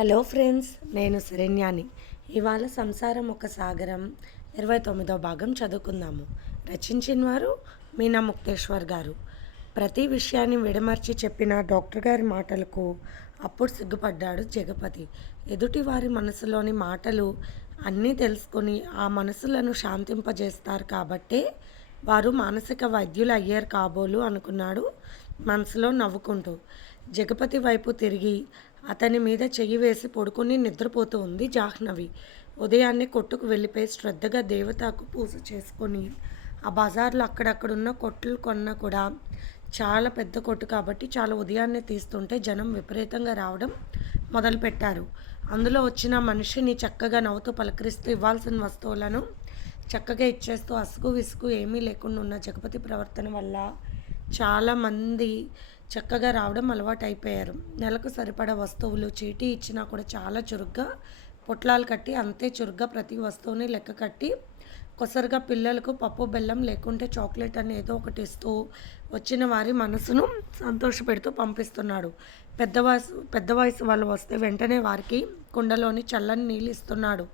Hello friends నేను శరణ్యాని. ఇవాళ సంసారం ఒక సాగరం. ఇరవై తొమ్మిదో భాగం చదువుకుందాము. రచించిన వారు మీనా ముక్తేశ్వర్ గారు. ప్రతి విషయాన్ని విడమర్చి చెప్పిన డాక్టర్ గారి మాటలకు అప్పుడు సిగ్గుపడ్డాడు జగపతి. ఎదుటి వారి మనసులోని మాటలు అన్నీ తెలుసుకొని ఆ మనసులను శాంతింపజేస్తారు కాబట్టే వారు మానసిక వైద్యులు అయ్యారు కాబోలు అనుకున్నాడు మనసులో నవ్వుకుంటూ. జగపతి వైపు తిరిగి అతని మీద చెయ్యి వేసి పడుకుని నిద్రపోతూ ఉంది జాహ్నవి. ఉదయాన్నే కొట్టుకు వెళ్ళిపోయి శ్రద్ధగా దేవతకు పూజ చేసుకొని ఆ బజార్లో అక్కడక్కడున్న కొట్లు కొన్నా కూడా చాలా పెద్ద కొట్టు కాబట్టి చాలా ఉదయాన్నే తీస్తుంటే జనం విపరీతంగా రావడం మొదలుపెట్టారు. అందులో వచ్చిన మనిషిని చక్కగా నవ్వుతూ పలకరిస్తూ ఇవ్వాల్సిన వస్తువులను చక్కగా ఇచ్చేస్తూ అసుగు విసుగు ఏమీ లేకుండా ఉన్న జగపతి ప్రవర్తన వల్ల చాలామంది చక్కగా రావడం అలవాటు అయిపోయారు నెలకు సరిపడా వస్తువులు చీటీ ఇచ్చినా కూడా చాలా చురుగ్గా పొట్లాలు కట్టి అంతే చురుగ్గా ప్రతి వస్తువుని లెక్క కట్టి కొసరుగా పిల్లలకు పప్పు బెల్లం లేకుంటే చాక్లెట్ అని ఏదో ఒకటి ఇస్తూ వచ్చిన వారి మనసును సంతోషపెడుతూ పంపిస్తున్నాడు. పెద్ద వయసు పెద్ద వయసు వాళ్ళు వస్తే వెంటనే వారికి కుండలోని చల్లని నీళ్ళు ఇస్తున్నాడు.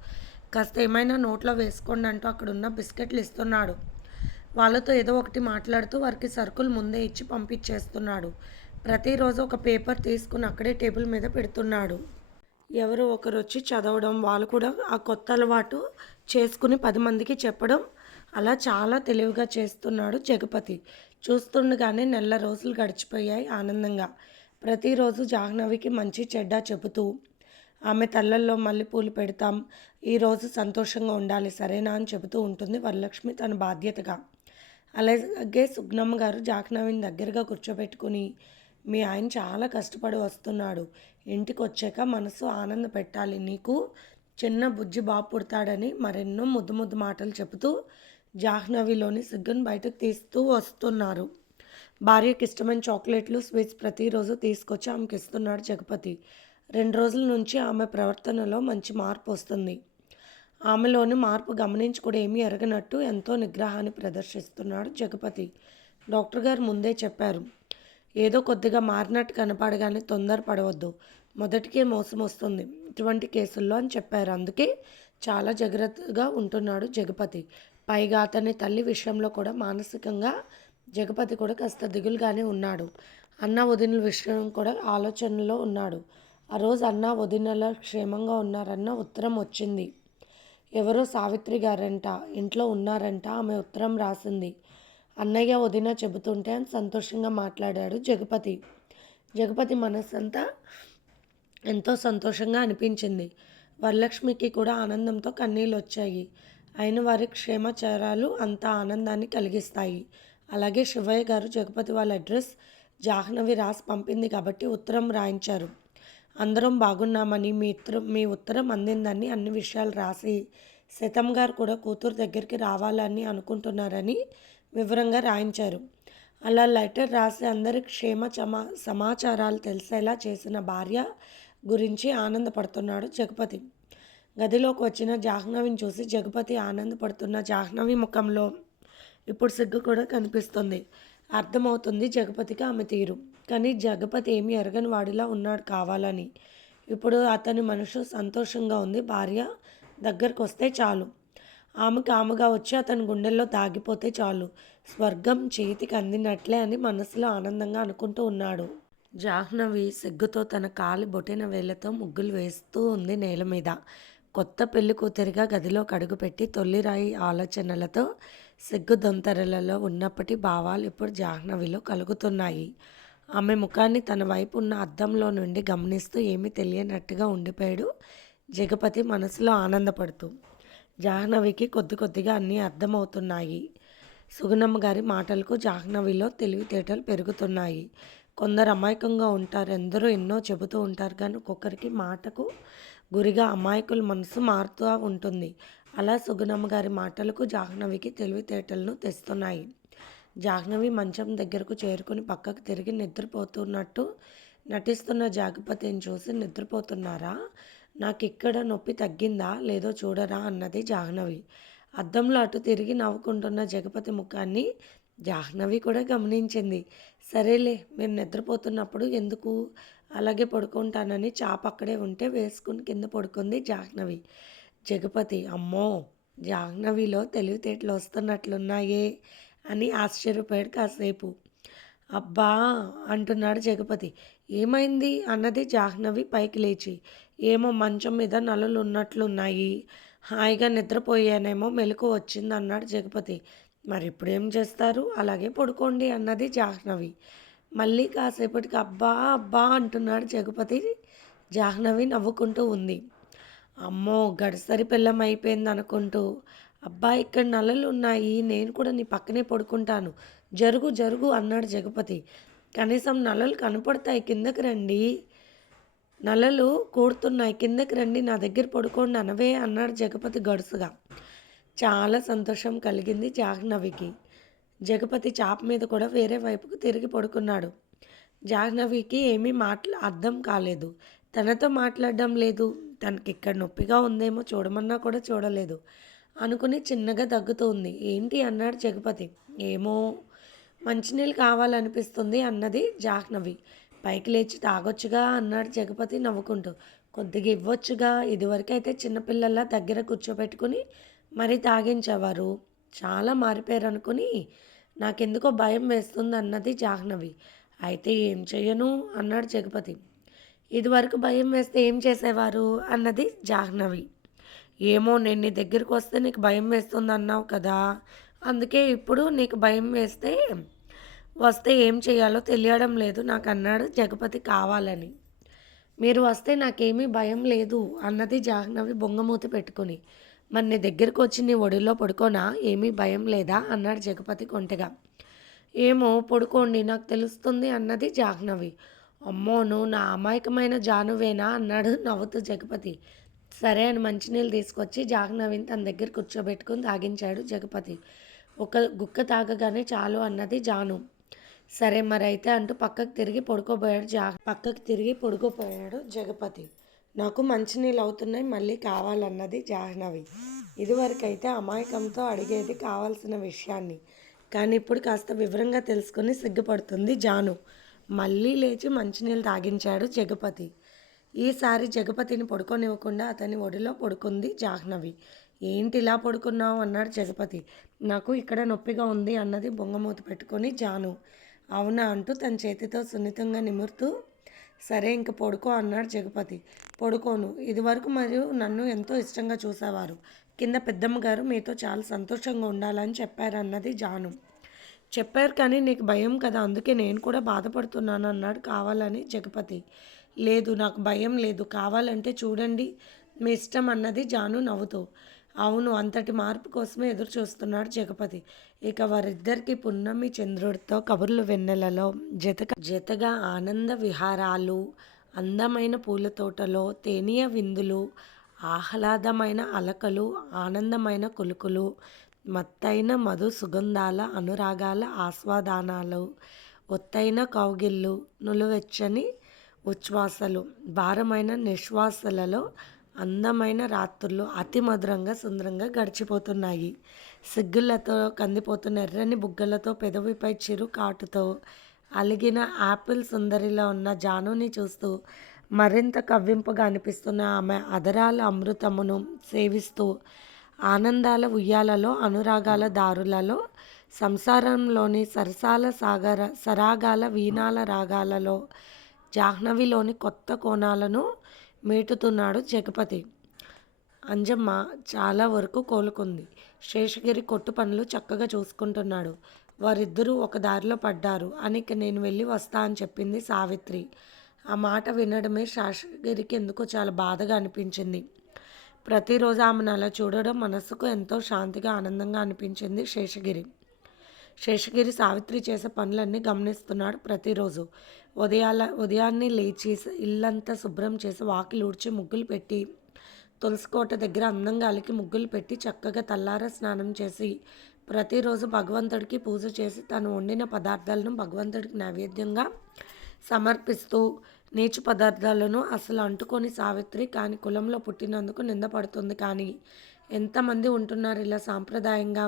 కాస్త ఏమైనా నోట్లో వేసుకోండి అంటూ అక్కడున్న బిస్కెట్లు ఇస్తున్నాడు. వాళ్ళతో ఏదో ఒకటి మాట్లాడుతూ వారికి సరుకులు ముందే ఇచ్చి పంపించేస్తున్నాడు. ప్రతిరోజు ఒక పేపర్ తీసుకుని అక్కడే టేబుల్ మీద పెడుతున్నాడు. ఎవరో ఒకరు వచ్చి చదవడం వాళ్ళు కూడా ఆ కొత్త అలవాటు చేసుకుని పది మందికి చెప్పడం అలా చాలా తెలివిగా చేస్తున్నాడు జగపతి. చూస్తుండగానే నెల రోజులు గడిచిపోయాయి ఆనందంగా. ప్రతిరోజు జాహ్నవికి మంచి చెడ్డ చెబుతూ ఆమె తల్లల్లో మల్లెపూలు పెడతాం ఈరోజు సంతోషంగా ఉండాలి సరేనా అని చెబుతూ ఉంటుంది వరలక్ష్మి తన బాధ్యతగా. అలాగే సుగ్నమ్మ గారు జాహ్నవిని దగ్గరగా కూర్చోబెట్టుకుని మీ ఆయన చాలా కష్టపడి వస్తున్నాడు. ఇంటికి వచ్చాక మనసు ఆనంద పెట్టాలి. నీకు చిన్న బుజ్జి బాబు పుడతాడని మరెన్నో ముద్దు ముద్దు మాటలు చెబుతూ జాహ్నవిలోని సిగ్గును బయటకు తీస్తూ వస్తున్నారు. భార్యకి ఇష్టమైన చాక్లెట్లు స్వీట్స్ ప్రతిరోజు తీసుకొచ్చి ఆమెకి ఇస్తున్నాడు జగపతి. రెండు రోజుల నుంచి ఆమె ప్రవర్తనలో మంచి మార్పు వస్తుంది. ఆమెలోని మార్పు గమనించి కూడా ఏమీ ఎరగనట్టు ఎంతో నిగ్రహాన్ని ప్రదర్శిస్తున్నాడు జగపతి. డాక్టర్ గారు ముందే చెప్పారు ఏదో కొద్దిగా మారినట్టు కనపడగానే తొందరపడవద్దు మొదటికే మోసం వస్తుంది ఇటువంటి కేసుల్లో అని చెప్పారు. అందుకే చాలా జాగ్రత్తగా ఉంటున్నాడు జగపతి. పైగా అతని తల్లి విషయంలో కూడా మానసికంగా జగపతి కూడా కాస్త దిగులుగానే ఉన్నాడు. అన్న వదినల విషయం కూడా ఆలోచనలో ఉన్నాడు. ఆ రోజు అన్న వదినల క్షేమంగా ఉన్నారన్న ఉత్తరం వచ్చింది. ఎవరో సావిత్రి గారంట ఇంట్లో ఉన్నారంట ఆమె ఉత్తరం రాసింది. అన్నయ్య వదిన చెబుతుంటే అని సంతోషంగా మాట్లాడాడు జగపతి. జగపతి మనస్సంతా ఎంతో సంతోషంగా అనిపించింది. వరలక్ష్మికి కూడా ఆనందంతో కన్నీళ్ళు వచ్చాయి అయిన వారి క్షేమచారాలు అంత ఆనందాన్ని కలిగిస్తాయి. అలాగే శివయ్య గారు జగపతి వాళ్ళ అడ్రస్ జాహ్నవి రాసి పంపింది కాబట్టి ఉత్తరం రాయించారు. అందరం బాగున్నామని మీ ఉత్తరం మీ ఉత్తరం అందిందని అన్ని విషయాలు రాసి శతం గారు కూడా కూతురు దగ్గరికి రావాలని అనుకుంటున్నారని వివరంగా రాయించారు. అలా లెటర్ రాసి అందరి క్షేమ చమా సమాచారాలు తెలిసేలా చేసిన భార్య గురించి ఆనందపడుతున్నాడు జగపతి. గదిలోకి వచ్చిన జాహ్నవిని చూసి జగపతి ఆనందపడుతున్న జాహ్నవి ముఖంలో ఇప్పుడు సిగ్గు కూడా కనిపిస్తుంది. అర్థమవుతుంది జగపతికి ఆమె తీరు. కానీ జగపతి ఏమి ఎరగని వాడిలా ఉన్నాడు కావాలని. ఇప్పుడు అతని మనసు సంతోషంగా ఉంది. భార్య దగ్గరకు వస్తే చాలు. ఆమెకు ఆమెగా వచ్చి అతని గుండెల్లో తాగిపోతే చాలు. స్వర్గం చేతికి అందినట్లే అని మనసులో ఆనందంగా అనుకుంటూ ఉన్నాడు. జాహ్నవి సిగ్గుతో తన కాలి బొటిన వేళ్ళతో ముగ్గులు వేస్తూ ఉంది నేల మీద. కొత్త పెళ్ళి కూతురిగా గదిలో కడుగుపెట్టి తొల్లిరాయి ఆలోచనలతో సిగ్గు దొంతరలలో ఉన్నప్పటి భావాలు ఇప్పుడు జాహ్నవిలో కలుగుతున్నాయి. ఆమె ముఖాన్ని తన వైపు ఉన్న అద్దంలో నుండి గమనిస్తూ ఏమీ తెలియనట్టుగా ఉండిపోయాడు. జగపతి మనసులో ఆనందపడుతూ జాహ్నవికి కొద్ది కొద్దిగా అన్నీ అర్థమవుతున్నాయి. సుగుణమ్మ గారి మాటలకు జాహ్నవిలో తెలివితేటలు పెరుగుతున్నాయి. కొందరు అమాయకంగా ఉంటారు ఎందరో ఎన్నో చెబుతూ ఉంటారు కానీ ఒక్కొక్కరికి మాటకు గురిగా అమాయకుల మనసు మారుతూ ఉంటుంది. అలా సుగుణమ్మ గారి మాటలకు జాహ్నవికి తెలివితేటలను తెస్తున్నాయి. జాహ్నవి మంచం దగ్గరకు చేరుకుని పక్కకు తిరిగి నిద్రపోతున్నట్టు నటిస్తున్న జాగపతిని చూసి నిద్రపోతున్నారా? నాకు ఇక్కడ నొప్పి తగ్గిందా లేదో చూడరా అన్నది జాహ్నవి. అద్దంలో అటు తిరిగి నవ్వుకుంటున్న జగపతి ముఖాన్ని జాహ్నవి కూడా గమనించింది. సరేలే మీరు నిద్రపోతున్నప్పుడు ఎందుకు? అలాగే పడుకుంటానని చాప అక్కడే ఉంటే వేసుకుని కింద పడుకుంది జాహ్నవి. జగపతి అమ్మో! జాహ్నవిలో తెలివితేటలు వస్తున్నట్లున్నాయే. అని ఆశ్చర్యపోయాడు కాసేపు. అబ్బా! అంటున్నాడు జగపతి. ఏమైంది? అన్నది జాహ్నవి పైకి లేచి. ఏమో మంచం మీద నలులు ఉన్నట్లున్నాయి హాయిగా నిద్రపోయానేమో మెలకు వచ్చింది అన్నాడు జగపతి. మరి ఇప్పుడు ఏం చేస్తారు? అలాగే పడుకోండి అన్నది జాహ్నవి. మళ్ళీ కాసేపటికి అబ్బా! అబ్బా! అంటున్నాడు జగపతి. జాహ్నవి నవ్వుకుంటూ ఉంది. అమ్మో! గడసరి పిల్లం అయిపోయింది అనుకుంటూ అబ్బా ఇక్కడ నల్లలు ఉన్నాయి నేను కూడా నీ పక్కనే పడుకుంటాను. జరుగు జరుగు అన్నాడు జగపతి. కనీసం నల్లలు కనపడతాయి కిందకి రండి. నల్లలు కూడుతున్నాయి కిందకి రండి నా దగ్గర పడుకోండి అనవే అన్నాడు జగపతి గడుసుగా. చాలా సంతోషం కలిగింది జాహ్నవికి. జగపతి చాప మీద కూడా వేరే వైపుకు తిరిగి పడుకున్నాడు. జాహ్నవికి ఏమీ మాట్లా అర్థం కాలేదు. తనతో మాట్లాడడం లేదు. తనకి ఇక్కడ నొప్పిగా ఉందేమో చూడమన్నా కూడా చూడలేదు. అనుకుని చిన్నగా తగ్గుతోంది ఏంటి? అన్నాడు జగపతి. ఏమో మంచినీళ్ళు కావాలనిపిస్తుంది అన్నది జాహ్నవి. పైకి లేచి తాగొచ్చుగా అన్నాడు జగపతి నవ్వుకుంటూ. కొద్దిగా ఇవ్వచ్చుగా. ఇదివరకైతే చిన్నపిల్లల దగ్గర కూర్చోబెట్టుకుని మరీ తాగించేవారు. చాలా మారిపోయారు అనుకుని నాకెందుకో భయం వేస్తుంది అన్నది జాహ్నవి. అయితే ఏం చెయ్యను? అన్నాడు జగపతి. ఇదివరకు భయం వేస్తే ఏం చేసేవారు? అన్నది జాహ్నవి. ఏమో నేను నీ దగ్గరికి వస్తే నీకు భయం వేస్తుంది అన్నావు కదా. అందుకే ఇప్పుడు నీకు భయం వేస్తే వస్తే ఏం చేయాలో తెలియడం లేదు. నాకు అన్నాడు జగపతి కావాలని. మీరు వస్తే నాకేమీ భయం లేదు అన్నది జాహ్నవి బొంగమూతి పెట్టుకుని. మరి నీ దగ్గరికి వచ్చి నీ ఒడిలో పడుకోనా? ఏమీ భయం లేదా? అన్నాడు జగపతి కొంటెగా. ఏమో పడుకోండి నాకు తెలుస్తుంది అన్నది జాహ్నవి. అమ్మోను నా అమాయకమైన జానువేనా? అన్నాడు నవ్వుతూ జగపతి. సరే అని మంచినీళ్ళు తీసుకొచ్చి జాహ్నవిని తన దగ్గర కూర్చోబెట్టుకుని తాగించాడు జగపతి. ఒక గుక్క తాగగానే చాలు అన్నది జాను. సరే మరి అయితే అంటూ పక్కకు తిరిగి పడుకోబోయాడు జా పక్కకు తిరిగి పడుకోపోయాడు జగపతి. నాకు మంచినీళ్ళు అవుతున్నాయి మళ్ళీ కావాలన్నది జాహ్నవి ఇదివరకైతే అమాయకంతో అడిగేది కావాల్సిన విషయాన్ని. కానీ ఇప్పుడు కాస్త వివరంగా తెలుసుకుని సిగ్గుపడుతుంది జాను. మళ్ళీ లేచి మంచినీళ్ళు తాగించాడు జగపతి. ఈసారి జగపతిని పడుకోనివ్వకుండా అతని ఒడిలో పడుకుంది జాహ్నవి. ఏంటి ఇలా పడుకున్నావు? అన్నాడు జగపతి. నాకు ఇక్కడ నొప్పిగా ఉంది అన్నది బొంగమూత పెట్టుకొని జాను. అవునా? అంటూ తన చేతితో సున్నితంగా నిమురుతూ సరే ఇంక పడుకో అన్నాడు జగపతి. పడుకోను. ఇదివరకు మరియు నన్ను ఎంతో ఇష్టంగా చూసేవారు. కింద పెద్దమ్మ గారు మీతో చాలా సంతోషంగా ఉండాలని చెప్పారు అన్నది జాను. చెప్పారు కానీ నీకు భయం కదా అందుకే నేను కూడా బాధపడుతున్నాను అన్నాడు కావాలని జగపతి. లేదు నాకు భయం లేదు. కావాలంటే చూడండి. మీ ఇష్టం అన్నది జాను నవ్వుతూ అవును అంతటి మార్పు కోసమే ఎదురు చూస్తున్నాడు జగపతి. ఇక వారిద్దరికి పున్నమి చంద్రుడితో కబుర్లు వెన్నెలలో జత జతగా ఆనంద విహారాలు అందమైన పూల తోటలో తేనీయ విందులు ఆహ్లాదమైన అలకలు ఆనందమైన కులుకులు మత్తైన మధు సుగంధాల అనురాగాల ఆస్వాదానాలు ఒత్తైన కౌగిళ్ళు నులువెచ్చని ఉచ్ఛ్వాసలు. భారమైన నిశ్వాసలలో అందమైన రాత్రులు అతి మధురంగా సుందరంగా గడిచిపోతున్నాయి. సిగ్గులతో కందిపోతున్న ఎర్రని బుగ్గలతో పెదవిపై చిరు కాటుతో అలిగిన యాపిల్ సుందరిలో ఉన్న జానుని చూస్తూ మరింత కవ్వింపుగా అనిపిస్తున్న ఆమె అదరాల అమృతమును సేవిస్తూ ఆనందాల ఉయ్యాలలో అనురాగాల దారులలో సంసారంలోని సరసాల సాగర సరాగాల వీణాల రాగాలలో జాహ్నవిలోని కొత్త కోణాలను మీటుతున్నాడు జగపతి. అంజమ్మ చాలా వరకు కోలుకుంది. శేషగిరి కొట్టు పనులు చక్కగా చూసుకుంటున్నాడు. వారిద్దరూ ఒక దారిలో పడ్డారు. అని నేను వెళ్ళి వస్తా అని చెప్పింది సావిత్రి. ఆ మాట వినడమే శేషగిరికి ఎందుకో చాలా బాధగా అనిపించింది. ప్రతిరోజు ఆమెను అలా చూడడం మనసుకు ఎంతో శాంతిగా ఆనందంగా అనిపించింది శేషగిరి. శేషగిరి సావిత్రి చేసే పనులన్నీ గమనిస్తున్నాడు ప్రతిరోజు. ఉదయాల ఉదయాన్నే లేచి ఇల్లంతా శుభ్రం చేసి వాకిలు ఊడ్చి ముగ్గులు పెట్టి తులసికోట దగ్గర అందంగా అలికి ముగ్గులు పెట్టి చక్కగా తల్లార స్నానం చేసి ప్రతిరోజు భగవంతుడికి పూజ చేసి తను వండిన పదార్థాలను భగవంతుడికి నైవేద్యంగా సమర్పిస్తూ నీచు పదార్థాలను అసలు అంటుకొని సావిత్రి కానీ కులంలో పుట్టినందుకు నిందపడుతుంది కానీ ఎంతమంది ఉంటున్నారు ఇలా సాంప్రదాయంగా?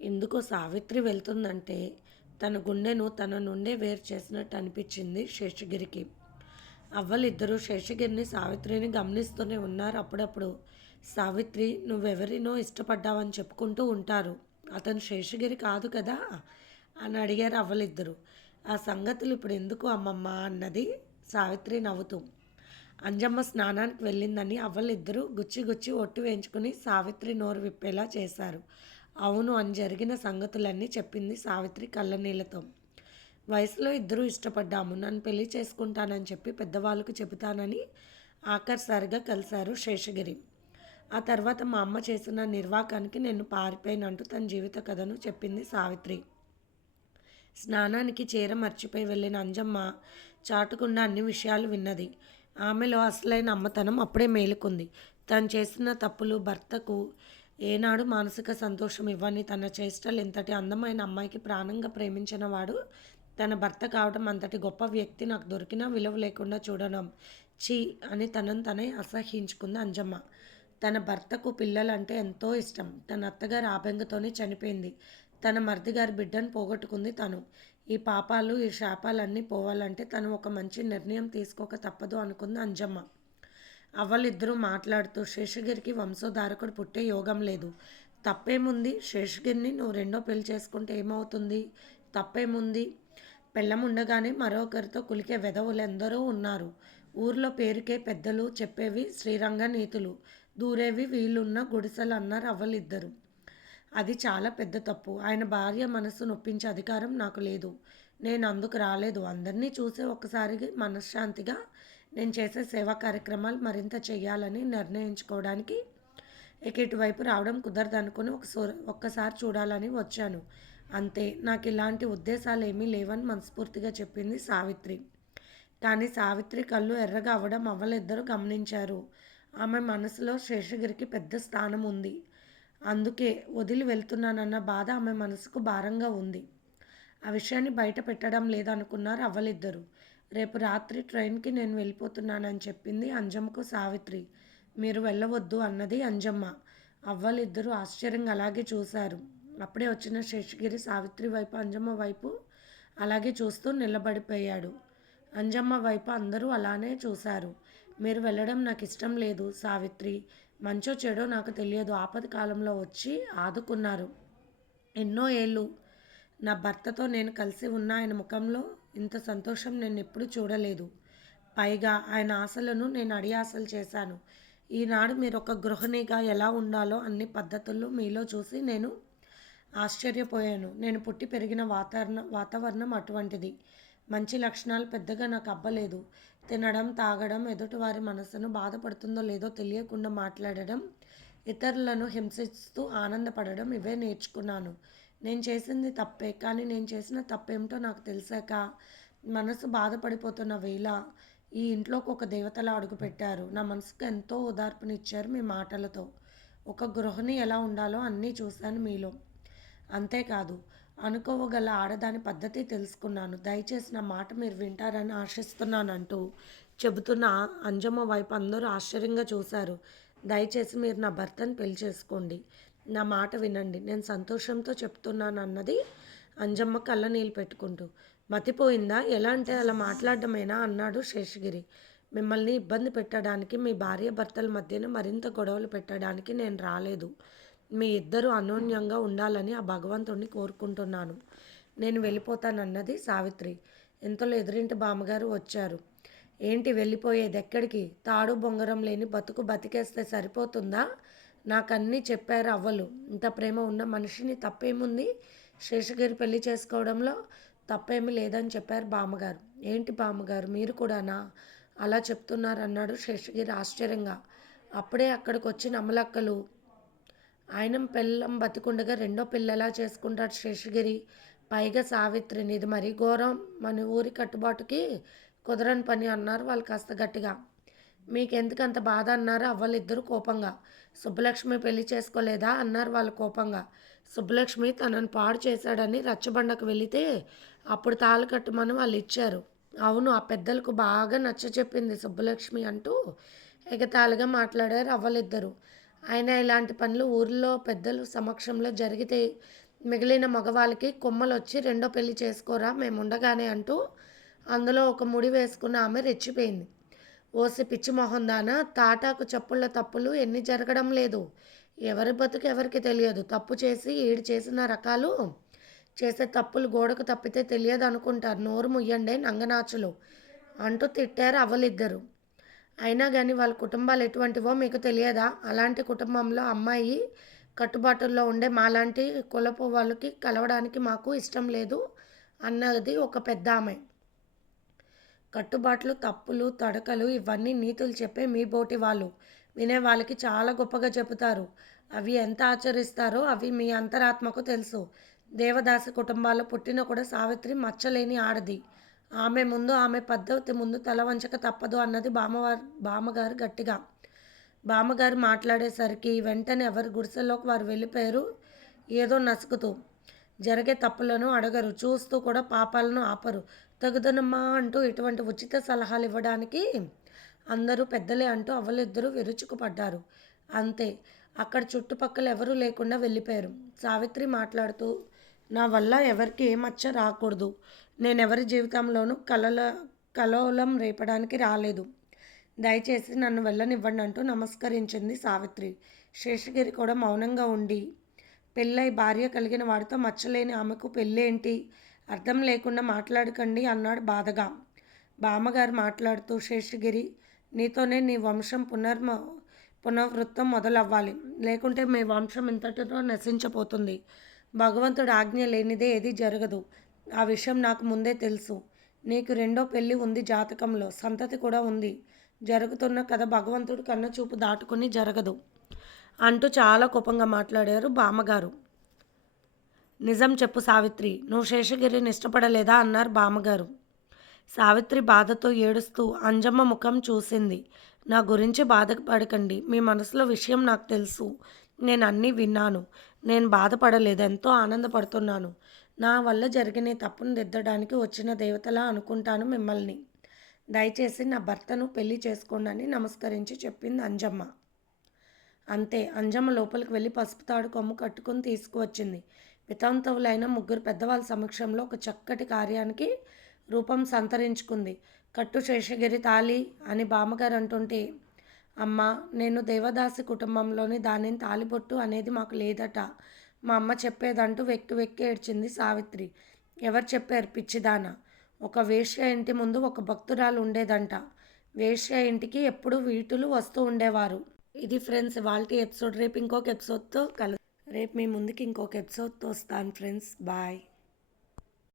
ఎందుకో సావిత్రి వెళ్తుందంటే తన గుండెను తన నుండే వేరు చేసినట్టు అనిపించింది శేషగిరికి. అవ్వలిద్దరూ శేషగిరిని సావిత్రిని గమనిస్తూనే ఉన్నారు. అప్పుడప్పుడు సావిత్రి నువ్వెవరినో ఇష్టపడ్డావని చెప్పుకుంటూ ఉంటారు. అతను శేషగిరి కాదు కదా? అని అడిగారు అవ్వలిద్దరూ. ఆ సంగతులు ఇప్పుడు ఎందుకు అమ్మమ్మ? అన్నది సావిత్రి నవ్వుతూ. అంజమ్మ స్నానానికి వెళ్ళిందని అవ్వలిద్దరూ గుచ్చి గుచ్చి ఒట్టు వేయించుకుని సావిత్రి నోరు విప్పేలా చేశారు. అవును అని జరిగిన సంగతులన్నీ చెప్పింది సావిత్రి కళ్ళనీళ్ళతో. వయసులో ఇద్దరూ ఇష్టపడ్డాము. నన్ను పెళ్ళి చేసుకుంటానని చెప్పి పెద్దవాళ్ళకు చెబుతానని ఆఖరిసారిగా కలిశారు శేషగిరి. ఆ తర్వాత మా అమ్మ చేసిన నిర్వాకానికి నేను పారిపోయినంటూ తన జీవిత కథను చెప్పింది సావిత్రి. స్నానానికి చీర మర్చిపోయి వెళ్ళిన అంజమ్మ చాటుకున్న అన్ని విషయాలు విన్నది. ఆమెలో అసలైన అమ్మతనం అప్పుడే మేలుకుంది. తను చేసిన తప్పులు భర్తకు ఏనాడు మానసిక సంతోషం ఇవ్వని తన చేష్టలు ఇంతటి అందమైన అమ్మాయికి ప్రాణంగా ప్రేమించిన వాడు తన భర్త కావడం అంతటి గొప్ప వ్యక్తి నాకు దొరికినా విలువ లేకుండా చూడడం. చీ అని తనను తనే అసహ్యించుకుంది అంజమ్మ. తన భర్తకు పిల్లలంటే ఎంతో ఇష్టం. తన అత్తగారు ఆబెంగతోనే చనిపోయింది. తన మర్దిగారి బిడ్డను పోగొట్టుకుంది తను. ఈ పాపాలు ఈ శాపాలన్నీ పోవాలంటే తను ఒక మంచి నిర్ణయం తీసుకోక తప్పదు అనుకుంది అంజమ్మ. అవ్వలిద్దరూ మాట్లాడుతూ శేషగిరికి వంశోధారకుడు పుట్టే యోగం లేదు. తప్పేముంది? శేషగిరిని నువ్వు రెండో పెళ్ళి చేసుకుంటే ఏమవుతుంది? తప్పేముంది? పెళ్ళముండగానే మరొకరితో కులికే వెధవులు ఎందరో ఉన్నారు. ఊర్లో పేరుకే పెద్దలు చెప్పేవి శ్రీరంగ నీతులు దూరేవి వీళ్ళున్న గుడిసెలు అన్నారు అవ్వలిద్దరు అది చాలా పెద్ద తప్పు. ఆయన భార్య మనసు నొప్పించే అధికారం నాకు లేదు. నేను అందుకు రాలేదు. అందరినీ చూసే ఒకసారి మనశ్శాంతిగా నేను చేసే సేవా కార్యక్రమాలు మరింత చేయాలని నిర్ణయించుకోవడానికి ఇక ఇటువైపు రావడం కుదరదనుకుని ఒకసో ఒక్కసారి చూడాలని వచ్చాను. అంతే నాకు ఇలాంటి ఉద్దేశాలు ఏమీ లేవని మనస్ఫూర్తిగా చెప్పింది సావిత్రి. కానీ సావిత్రి కళ్ళు ఎర్రగా అవ్వడం అవ్వలిద్దరూ గమనించారు. ఆమె మనసులో శేషగిరికి పెద్ద స్థానం ఉంది. అందుకే వదిలి వెళ్తున్నానన్న బాధ ఆమె మనసుకు భారంగా ఉంది. ఆ విషయాన్ని బయట పెట్టడం లేదనుకున్నారు అవ్వలిద్దరు. రేపు రాత్రి ట్రైన్కి నేను వెళ్ళిపోతున్నానని చెప్పింది అంజమ్మకు సావిత్రి. మీరు వెళ్ళవద్దు అన్నది అంజమ్మ. అవ్వలిద్దరూ ఆశ్చర్యంగా అలాగే చూశారు. అప్పుడే వచ్చిన శేషగిరి సావిత్రి వైపు అంజమ్మ వైపు అలాగే చూస్తూ నిలబడిపోయాడు. అంజమ్మ వైపు అందరూ అలానే చూశారు. మీరు వెళ్ళడం నాకు ఇష్టం లేదు సావిత్రి. మంచో చెడో నాకు తెలియదు. ఆపద కాలంలో వచ్చి ఆదుకున్నారు. ఎన్నో ఏళ్ళు నా భర్తతో నేను కలిసి ఉన్న ఆయన ముఖంలో ఇంత సంతోషం నేను ఎప్పుడు చూడలేదు. పైగా ఆయన ఆశలను నేను అడియాసలు చేశాను. ఈనాడు మీరు ఒక గృహిణిగా ఎలా ఉండాలో అన్ని పద్ధతులు మీలో చూసి నేను ఆశ్చర్యపోయాను. నేను పుట్టి పెరిగిన వాతావరణ వాతావరణం అటువంటిది. మంచి లక్షణాలు పెద్దగా నాకు అబ్బలేదు. తినడం తాగడం ఎదుటివారి మనసును బాధపడుతుందో లేదో తెలియకుండా మాట్లాడడం ఇతరులను హింసిస్తూ ఆనందపడడం ఇవే నేర్చుకున్నాను. నేను చేసింది తప్పే కానీ నేను చేసిన తప్పేమిటో నాకు తెలిసాక మనసు బాధపడిపోతున్న వేళ ఈ ఇంట్లోకి ఒక దేవతలా అడుగుపెట్టారు నా మనసుకు ఎంతో ఓదార్పునిచ్చారు మీ మాటలతో. ఒక గృహిణి ఎలా ఉండాలో అన్నీ చూశాను మీలో. అంతేకాదు అనుకోవగల ఆడదాని పద్ధతి తెలుసుకున్నాను. దయచేసి నా మాట మీరు వింటారని ఆశిస్తున్నానంటూ చెబుతున్న అంజమ్మ వైపు అందరూ ఆశ్చర్యంగా చూశారు. దయచేసి మీరు నా భర్తను పెళ్ళి చేసుకోండి. నా మాట వినండి. నేను సంతోషంతో చెప్తున్నాను అన్నది అంజమ్మ కళ్ళ నీళ్ళు పెట్టుకుంటూ. మతిపోయిందా? ఎలా అంటే అలా మాట్లాడడమేనా? అన్నాడు శేషగిరి. మిమ్మల్ని ఇబ్బంది పెట్టడానికి మీ భార్య భర్తల మధ్యన మరింత గొడవలు పెట్టడానికి నేను రాలేదు. మీ ఇద్దరు అన్యోన్యంగా ఉండాలని ఆ భగవంతుడిని కోరుకుంటున్నాను. నేను వెళ్ళిపోతానన్నది సావిత్రి. ఇంతలో ఎదురింటి బామ్మగారు వచ్చారు. ఏంటి వెళ్ళిపోయేది ఎక్కడికి? తాడు బొంగరం లేని బతుకు బతికేస్తే సరిపోతుందా? నాకన్నీ చెప్పారు అవ్వలు. ఇంత ప్రేమ ఉన్న మనిషిని తప్పేముంది? శేషగిరి పెళ్ళి చేసుకోవడంలో తప్పేమీ లేదని చెప్పారు బామ్మగారు. ఏంటి బామ్మగారు మీరు కూడానా? అలా చెప్తున్నారన్నాడు శేషగిరి ఆశ్చర్యంగా. అప్పుడే అక్కడికి వచ్చిన అమలక్కలు ఆయన పిల్లం బతికుండగా రెండో పిల్లలా చేసుకుంటాడు శేషగిరి? పైగా సావిత్రిని ఇది మరీ ఘోరం. మన ఊరి కట్టుబాటుకి కుదరని పని అన్నారు వాళ్ళు కాస్త గట్టిగా. మీకెందుకు అంత బాధ అన్నారు అవ్వలిద్దరూ కోపంగా. సుబ్బలక్ష్మి పెళ్ళి చేసుకోలేదా అన్నారు వాళ్ళు కోపంగా. సుబ్బలక్ష్మి తనను పాడు చేశాడని రచ్చబండకు వెళితే అప్పుడు తాళు కట్టమని వాళ్ళు ఇచ్చారు. అవును ఆ పెద్దలకు బాగా నచ్చ చెప్పింది సుబ్బలక్ష్మి అంటూ ఎగతాళిగా మాట్లాడారు అవ్వలిద్దరు. అయినా ఇలాంటి పనులు ఊర్లో పెద్దలు సమక్షంలో జరిగితే మిగిలిన మగవాళ్ళకి కొమ్మలు వచ్చి రెండో పెళ్ళి చేసుకోరా మేము ఉండగానే అంటూ అందులో ఒక ముడి వేసుకున్న ఆమె రెచ్చిపోయింది. ఓసి పిచ్చి మొహం దాన తాటాకు చెప్పుళ్ళ తప్పులు ఎన్ని జరగడం లేదు. ఎవరి బతుకు ఎవరికి తెలియదు. తప్పు చేసి ఈడు చేసిన రకాలు చేసే తప్పులు గోడకు తప్పితే తెలియదు అనుకుంటారు. నోరు ముయ్యండే నంగనాచులు. అంటూ తిట్టారు అవ్వలిద్దరు అయినా కానీ వాళ్ళ కుటుంబాలు ఎటువంటివో మీకు తెలియదా? అలాంటి కుటుంబంలో అమ్మాయి కట్టుబాటుల్లో ఉండే మాలాంటి కులపు వాళ్ళకి కలవడానికి మాకు ఇష్టం లేదు అన్నది ఒక పెద్ద ఆమె కట్టుబాట్లు తప్పులు తడకలు ఇవన్నీ నీతులు చెప్పే మీ బోటి వాళ్ళు. వినే వాళ్ళకి చాలా గొప్పగా చెబుతారు. అవి ఎంత ఆచరిస్తారో అవి మీ అంతరాత్మకు తెలుసు. దేవదాసి కుటుంబాల్లో పుట్టిన కూడా సావిత్రి మచ్చలేని ఆడది. ఆమె ముందు ఆమె పద్ధతి ముందు తల వంచక తప్పదు అన్నది బామ్మవారు బామ్మగారు గట్టిగా. బామ్మగారు మాట్లాడేసరికి వెంటనే ఎవరి గుడిసెల్లోకి వారు వెళ్ళిపోయారు. ఏదో నసుకుతూ జరిగే తప్పులను అడగరు చూస్తూ కూడా పాపాలను ఆపరు. తగుదనమ్మా అంటూ ఇటువంటి ఉచిత సలహాలు ఇవ్వడానికి అందరూ పెద్దలే అంటూ అవలిద్దరూ విరుచుకుపడ్డారు. అంతే అక్కడ చుట్టుపక్కల ఎవరూ లేకుండా వెళ్ళిపోయారు. సావిత్రి మాట్లాడుతూ నా వల్ల ఎవరికి ఏ మచ్చ రాకూడదు. నేను ఎవరి జీవితంలోనూ కలల కలోలం రేపడానికి రాలేదు. దయచేసి నన్ను వెళ్ళనివ్వండి అంటూ నమస్కరించింది సావిత్రి. శేషగిరి కూడా మౌనంగా ఉండి పెళ్ళై భార్య కలిగిన వాడితో మచ్చలేని ఆమెకు పెళ్ళేంటి? అర్థం లేకుండా మాట్లాడకండి అన్నాడు బాధగా. బామ్మగారు మాట్లాడుతూ శేషగిరి నీతోనే నీ వంశం పునర్మ పునర్వృత్తం మొదలవ్వాలి. లేకుంటే మీ వంశం ఇంతటితో నశించపోతుంది. భగవంతుడు ఆజ్ఞ లేనిదే ఏది జరగదు. ఆ విషయం నాకు ముందే తెలుసు. నీకు రెండో పెళ్ళి ఉంది జాతకంలో. సంతతి కూడా ఉంది. జరుగుతున్న కథ భగవంతుడు కన్న చూపు దాటుకుని జరగదు. అంటూ చాలా కోపంగా మాట్లాడారు బామ్మగారు. నిజం చెప్పు సావిత్రి. నువ్వు శేషగిరిని ఇష్టపడలేదా? అన్నారు బామ్మగారు. సావిత్రి బాధతో ఏడుస్తూ అంజమ్మ ముఖం చూసింది. నా గురించి బాధపడకండి. మీ మనసులో విషయం నాకు తెలుసు. నేను అన్నీ విన్నాను. నేను బాధపడలేదు ఎంతో ఆనందపడుతున్నాను. నా వల్ల జరిగిన తప్పును దిద్దడానికి వచ్చిన దేవతలా అనుకుంటాను మిమ్మల్ని. దయచేసి నా భర్తను పెళ్ళి చేసుకోండి నమస్కరించి చెప్పింది అంజమ్మ. అంతే. అంజమ్మ లోపలికి వెళ్ళి పసుపు తాడు కొమ్ము కట్టుకొని తీసుకువచ్చింది. వితంతువులైన ముగ్గురు పెద్దవాళ్ళ సమక్షంలో ఒక చక్కటి కార్యానికి రూపం సంతరించుకుంది. కట్టు శేషగిరి తాలి అని బామ్మగారు అంటుంటే అమ్మ నేను దేవదాసి కుటుంబంలోని దానిని తాలిబొట్టు అనేది మాకు లేదట. మా అమ్మ చెప్పేదంటూ వెక్కి వెక్కి ఏడ్చింది సావిత్రి. ఎవరు చెప్పారు పిచ్చిదాన? ఒక వేశ్య ఇంటి ముందు ఒక భక్తురాలు ఉండేదంట. వేశ్య ఇంటికి ఎప్పుడు వీటులు వస్తూ ఉండేవారు. ఇది ఫ్రెండ్స్ వాళ్ళకి ఎపిసోడ్. రేపు ఇంకొక ఎపిసోడ్తో కలు రేపు మీ ముందుకి ఇంకొక ఎపిసోడ్తో వస్తాను ఫ్రెండ్స్. బాయ్.